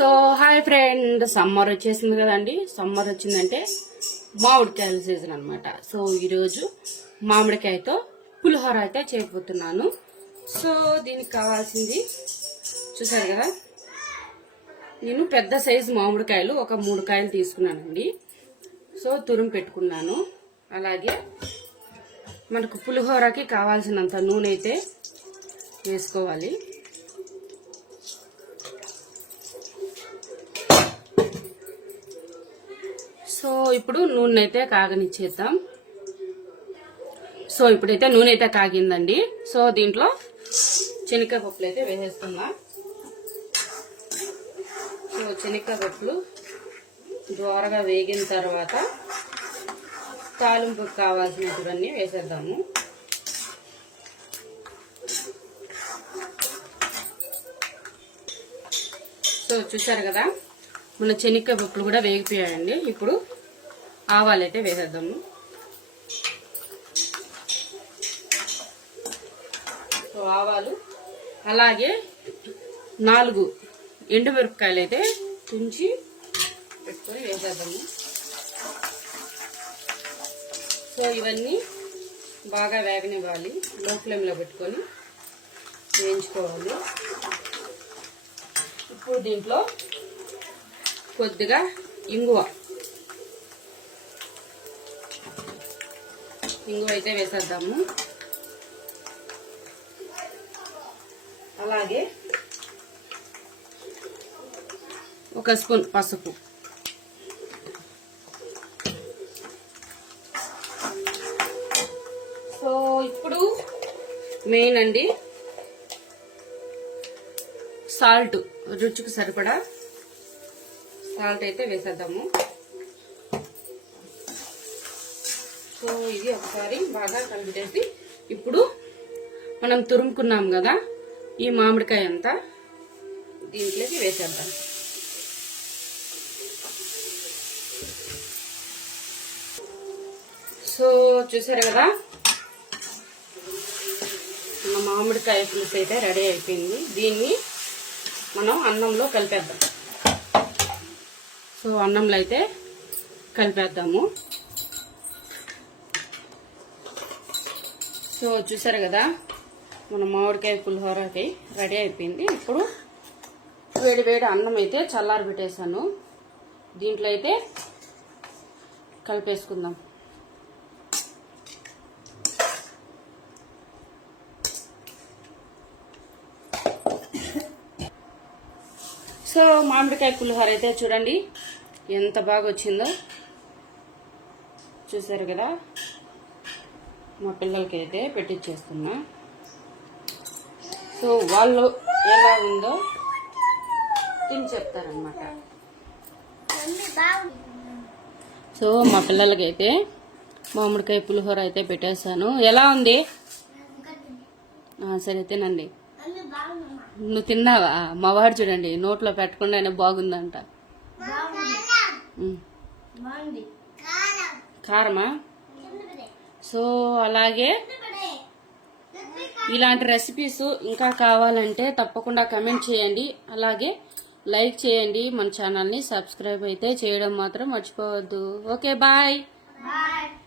So hi friend summer వచ్చేసింది కదండి. Summer వచ్చిందంటే మామిడికాయల సీజన్ అనమాట సో ఈరోజు మామిడికాయతో పులిహోర అయితే చేయబోతున్నాను. సో దీనికి కావాల్సింది చూసారు కదా? నేను పెద్ద సైజు మామిడికాయలు ఒక మూడు కాయలు తీసుకున్నానండి. సో తురుము పెట్టుకున్నాను. అలాగే మనకు పులిహోరకి కావాల్సినంత నూనె అయితే వేసుకోవాలి సో ఇప్పుడు నూనె అయితే కాగనిచ్చేద్దాం. సో ఇప్పుడైతే నూనె అయితే కాగిందండి. సో దీంట్లో శనగకాయ పప్పులు అయితే వేసేస్తున్నా. సో శనగకాయ పప్పులు దోరగా వేగిన తర్వాత తాలింపుకు కావాల్సినటువన్నీ వేసేద్దాము. సో చూసారు కదా? మన శనగకాయ పప్పులు కూడా వేగిపోయాయండి. ఇప్పుడు ఆవాలు అయితే వేసేద్దాము. సో ఆవాలు. అలాగే నాలుగు ఎండుమిరపకాయలు అయితే తుంచి పెట్టుకొని వేసేద్దాము. సో ఇవన్నీ బాగా వేగనివ్వాలి. లో ఫ్లేమ్లో పెట్టుకొని వేయించుకోవాలి. ఇప్పుడు దీంట్లో కొద్దిగా ఇంగువ. ఇంగువ అయితే వేసేద్దాము. అలాగే ఒక స్పూన్ పసుపు. సో ఇప్పుడు మెయిన్ అండి సాల్ట్ రుచికి సరిపడా సాల్ట్ అయితే వేసేద్దాము. సో ఇది ఒకసారి బాగా కలిపేసి ఇప్పుడు మనం తురుముకున్నాం కదా ఈ మామిడికాయ అంతా దీంట్లోకి వేసేద్దాం. సో చూసారు కదా మన మామిడికాయ పులుసు అయితే రెడీ అయిపోయింది. దీన్ని మనం అన్నంలో కలిపేద్దాం. సో అన్నంలో అయితే కలిపేద్దాము. సో చూసారు కదా మన మామిడికాయ పులిహోరకి రెడీ అయిపోయింది. ఇప్పుడు వేడి వేడి అన్నం అయితే చల్లారి పెట్టేశాను. దీంట్లో అయితే కలిపేసుకుందాం. సో మామిడికాయ పులిహోర అయితే చూడండి ఎంత బాగా వచ్చిందో. చూసారు కదా మా పిల్లలకి అయితే పెట్టించేస్తున్నా సో వాళ్ళు ఎలా ఉందో తిని చెప్తారనమాట సో మా పిల్లలకి అయితే మామిడికాయ పులిహోర అయితే పెట్టేశాను ఎలా ఉంది? సరే తినండి. నువ్వు తిన్నావా? మా వాడు చూడండి నోట్లో పెట్టకుండా అయినా బాగుందంట. కారమా? సో అలాగే ఇలాంటి రెసిపీస్ ఇంకా కావాలంటే తప్పకుండా కమెంట్ చేయండి. అలాగే లైక్ చేయండి. మన ఛానల్ని సబ్స్క్రైబ్ అయితే చేయడం మాత్రం మర్చిపోవద్దు. Okay bye Bye.